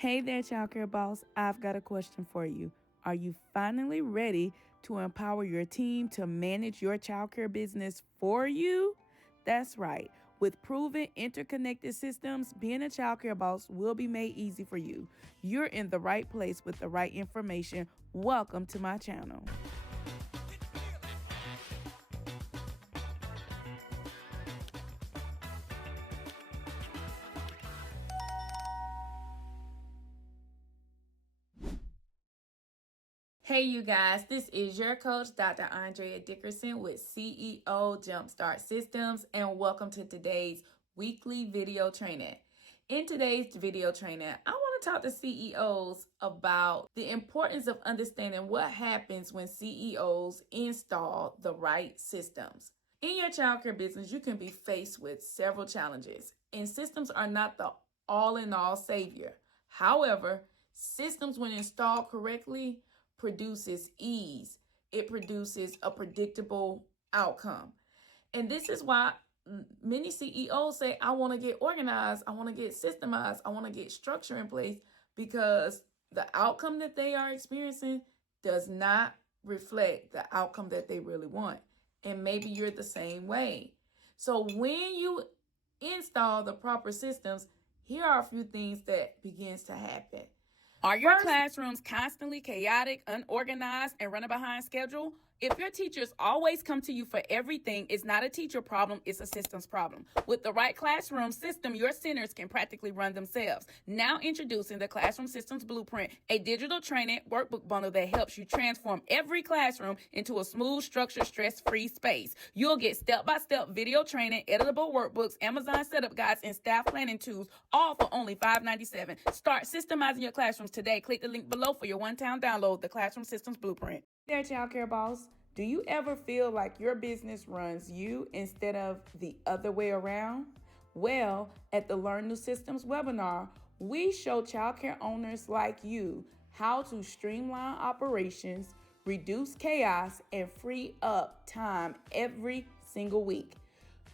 Hey there, Childcare Boss. I've got a question for you. Are you finally ready to empower your team to manage your childcare business for you? That's right. With proven interconnected systems, being a childcare boss will be made easy for you. You're in the right place with the right information. Welcome to my channel. Hey, you guys, this is your coach, Dr. Andrea Dickerson with CEO Jumpstart Systems, and welcome to today's weekly video training. In today's video training, I want to talk to CEOs about the importance of understanding what happens when CEOs install the right systems. In your childcare business, you can be faced with several challenges, and systems are not the all-in-all savior. However, systems, when installed correctly, produces ease. It produces a predictable outcome. And this is why many CEOs say, I want to get organized, I want to get systemized, I want to get structure in place, because the outcome that they are experiencing does not reflect the outcome that they really want. And maybe you're the same way. So when you install the proper systems, here are a few things that begins to happen. Are your classrooms constantly chaotic, unorganized, and running behind schedule? If your teachers always come to you for everything, it's not a teacher problem, it's a systems problem. With the right classroom system, your centers can practically run themselves. Now introducing the Classroom Systems Blueprint, a digital training workbook bundle that helps you transform every classroom into a smooth, structured, stress-free space. You'll get step-by-step video training, editable workbooks, Amazon setup guides, and staff planning tools, all for only $5.97. Start systemizing your classrooms today. Click the link below for your one-time download, the Classroom Systems Blueprint. There, Childcare Boss. Do you ever feel like your business runs you instead of the other way around? Well, at the Learn New Systems webinar, we show childcare owners like you how to streamline operations, reduce chaos, and free up time every single week.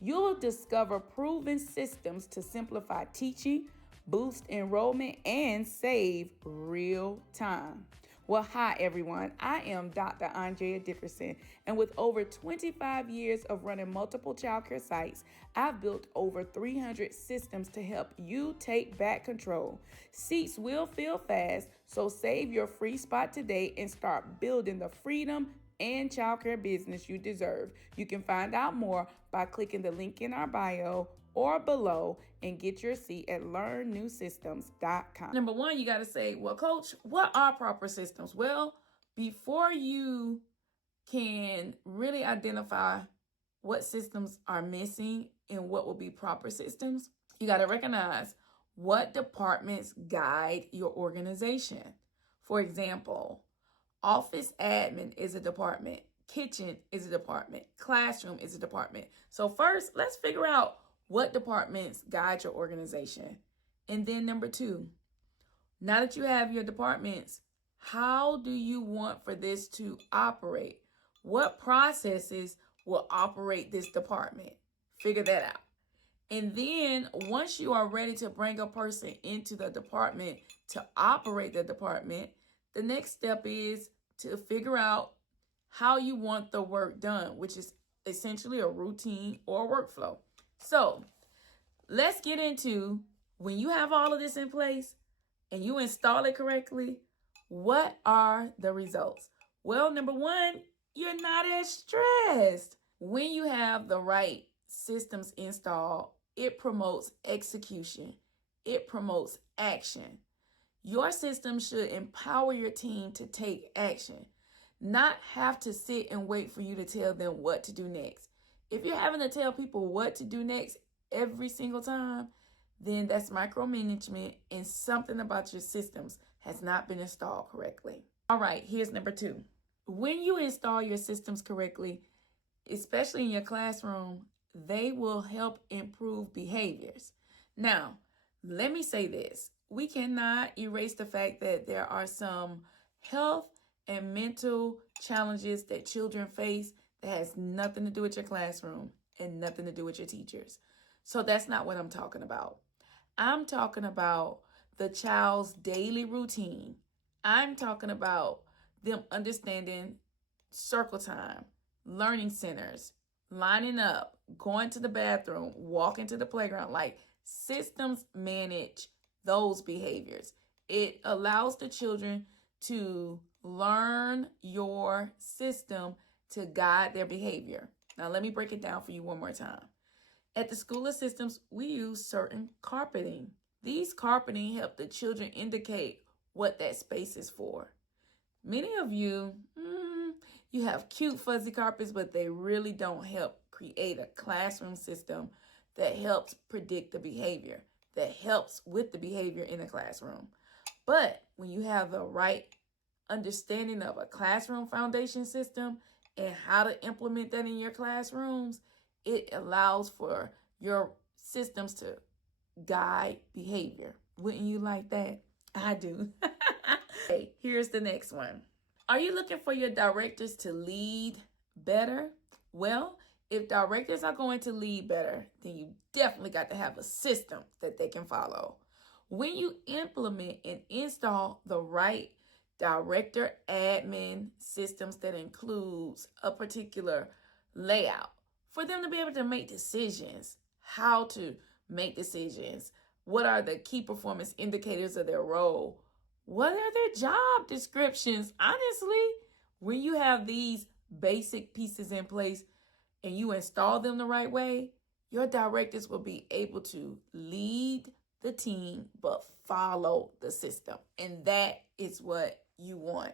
You'll discover proven systems to simplify teaching, boost enrollment, and save real time. Well, hi everyone. I am Dr. Andrea Dickerson, and with over 25 years of running multiple childcare sites, I've built over 300 systems to help you take back control. Seats will fill fast, so save your free spot today and start building the freedom and childcare business you deserve. You can find out more by clicking the link in our bio or below and get your seat at learnnewsystems.com. Number one, you got to say, well, coach, what are proper systems? Well, before you can really identify what systems are missing and what will be proper systems, you got to recognize what departments guide your organization. For example, office admin is a department, kitchen is a department, classroom is a department. So first, let's figure out what departments guide your organization. And then number two, now that you have your departments, how do you want for this to operate? What processes will operate this department? Figure that out. And then once you are ready to bring a person into the department to operate the department, the next step is to figure out how you want the work done, which is essentially a routine or a workflow. So let's get into, when you have all of this in place and you install it correctly, what are the results? Well, number one, you're not as stressed. When you have the right systems installed, it promotes execution. It promotes action. Your system should empower your team to take action, not have to sit and wait for you to tell them what to do next. If you're having to tell people what to do next every single time, then that's micromanagement, and something about your systems has not been installed correctly. All right, here's number two. When you install your systems correctly, especially in your classroom, they will help improve behaviors. Now, let me say this. We cannot erase the fact that there are some health and mental challenges that children face that has nothing to do with your classroom and nothing to do with your teachers. So that's not what I'm talking about. I'm talking about the child's daily routine. I'm talking about them understanding circle time, learning centers, lining up, going to the bathroom, walking to the playground. Like, systems manage those behaviors. It allows the children to learn your system to guide their behavior. Now, let me break it down for you one more time. At the School of Systems, we use certain carpeting. These carpeting help the children indicate what that space is for. Many of you, you have cute fuzzy carpets, but they really don't help create a classroom system that helps predict the behavior, that helps with the behavior in the classroom. But when you have the right understanding of a classroom foundation system and how to implement that in your classrooms, it allows for your systems to guide behavior. Wouldn't you like that? I do. Okay, here's the next one. Are you looking for your directors to lead better? Well, if directors are going to lead better, then you definitely got to have a system that they can follow. When you implement and install the right director admin systems that includes a particular layout for them to be able to make decisions, how to make decisions, what are the key performance indicators of their role, what are their job descriptions. Honestly, when you have these basic pieces in place and you install them the right way, your directors will be able to lead the team but follow the system. And that is what you want.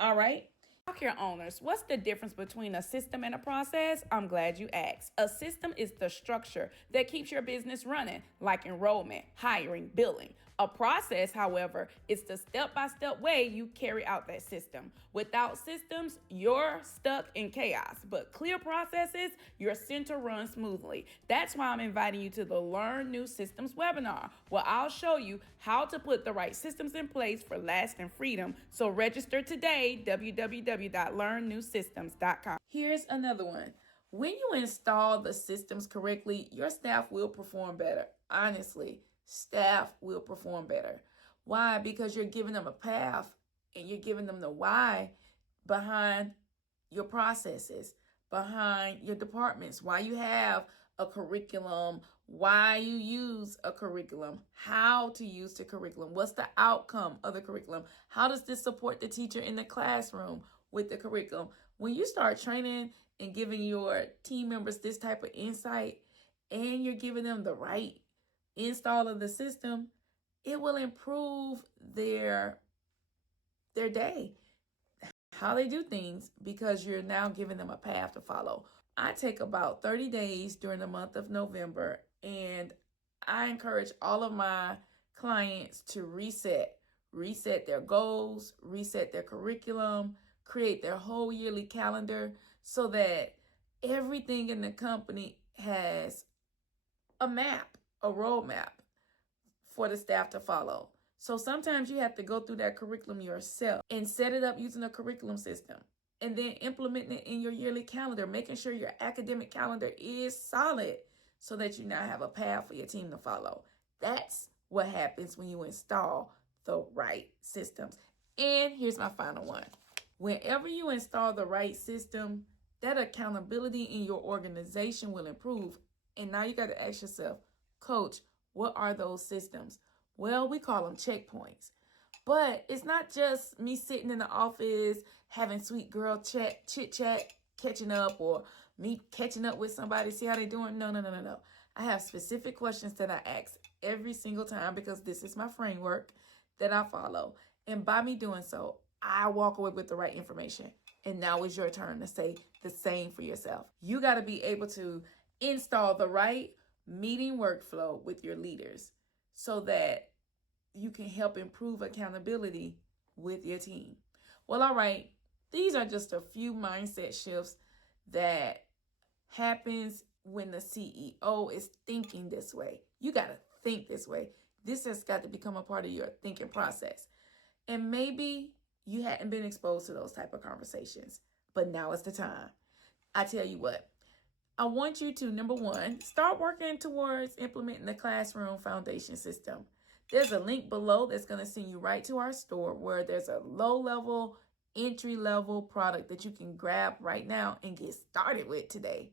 All right. Childcare owners, what's the difference between a system and a process? I'm glad you asked. A system is the structure that keeps your business running, like enrollment, hiring, billing. A process, however, is the step-by-step way you carry out that system. Without systems, you're stuck in chaos. But clear processes, your center runs smoothly. That's why I'm inviting you to the Learn New Systems webinar, where I'll show you how to put the right systems in place for lasting freedom. So register today, www.learnnewsystems.com. Here's another one. When you install the systems correctly, your staff will perform better. Honestly, staff will perform better. Why? Because you're giving them a path and you're giving them the why behind your processes, behind your departments, why you have a curriculum, why you use a curriculum, how to use the curriculum, what's the outcome of the curriculum, how does this support the teacher in the classroom with the curriculum. When you start training and giving your team members this type of insight and you're giving them the right install of the system, it will improve their day, how they do things, because you're now giving them a path to follow. I take about 30 days during the month of November, and I encourage all of my clients to reset their goals, reset their curriculum, create their whole yearly calendar so that everything in the company has a map, a roadmap for the staff to follow. So sometimes you have to go through that curriculum yourself and set it up using a curriculum system and then implementing it in your yearly calendar, making sure your academic calendar is solid so that you now have a path for your team to follow. That's what happens when you install the right systems. And here's my final one. Whenever you install the right system, that accountability in your organization will improve. And now you got to ask yourself, Coach, what are those systems? Well, we call them checkpoints. But it's not just me sitting in the office having sweet girl chit-chat, catching up, or me catching up with somebody, see how they're doing. No. I have specific questions that I ask every single time because this is my framework that I follow. And by me doing so, I walk away with the right information. And now it's your turn to say the same for yourself. You got to be able to install the right meeting workflow with your leaders so that you can help improve accountability with your team. Well, all right. These are just a few mindset shifts that happens when the CEO is thinking this way. You got to think this way. This has got to become a part of your thinking process. And maybe you hadn't been exposed to those type of conversations, but now is the time. I tell you what, I want you to, number one, start working towards implementing the classroom foundation system. There's a link below that's going to send you right to our store where there's a low-level, entry-level product that you can grab right now and get started with today.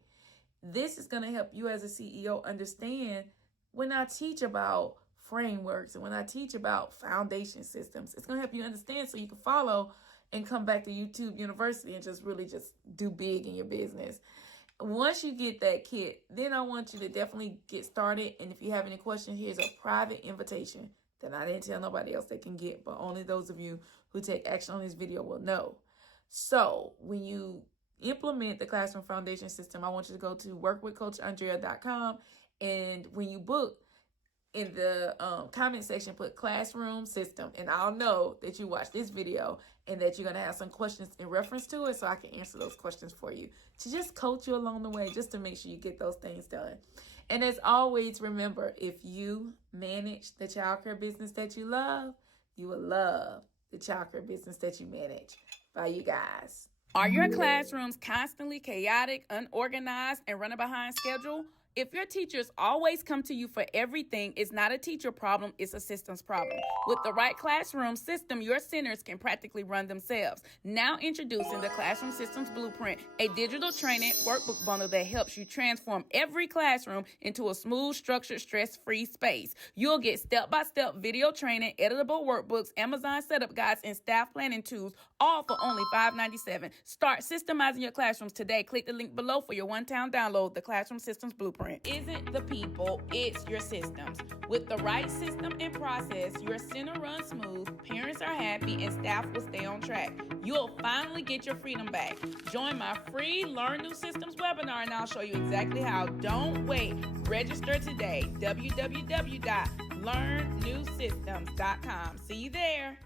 This is going to help you as a CEO understand when I teach about frameworks and when I teach about foundation systems. It's going to help you understand so you can follow and come back to YouTube University and just really just do big in your business. Once you get that kit, then I want you to definitely get started. And if you have any questions, here's a private invitation that I didn't tell nobody else they can get, but only those of you who take action on this video will know. So when you implement the Classroom Foundation System, I want you to go to workwithcoachandrea.com, and when you book, in the comment section, put classroom system, and I'll know that you watched this video and that you're going to have some questions in reference to it, so I can answer those questions for you to just coach you along the way, just to make sure you get those things done. And as always, remember, if you manage the childcare business that you love, you will love the childcare business that you manage. Bye, you guys. Are your classrooms constantly chaotic, unorganized, and running behind schedule? If your teachers always come to you for everything, it's not a teacher problem, it's a systems problem. With the right classroom system, your centers can practically run themselves. Now introducing the Classroom Systems Blueprint, a digital training workbook bundle that helps you transform every classroom into a smooth, structured, stress-free space. You'll get step-by-step video training, editable workbooks, Amazon setup guides, and staff planning tools, all for only $5.97. Start systemizing your classrooms today. Click the link below for your one-time download, the Classroom Systems Blueprint. Isn't the people, it's your systems. With the right system and process, your center runs smooth, parents are happy, and staff will stay on track. You'll finally get your freedom back. Join my free Learn New Systems webinar, and I'll show you exactly how. Don't wait. Register today. www.learnnewsystems.com. See you there.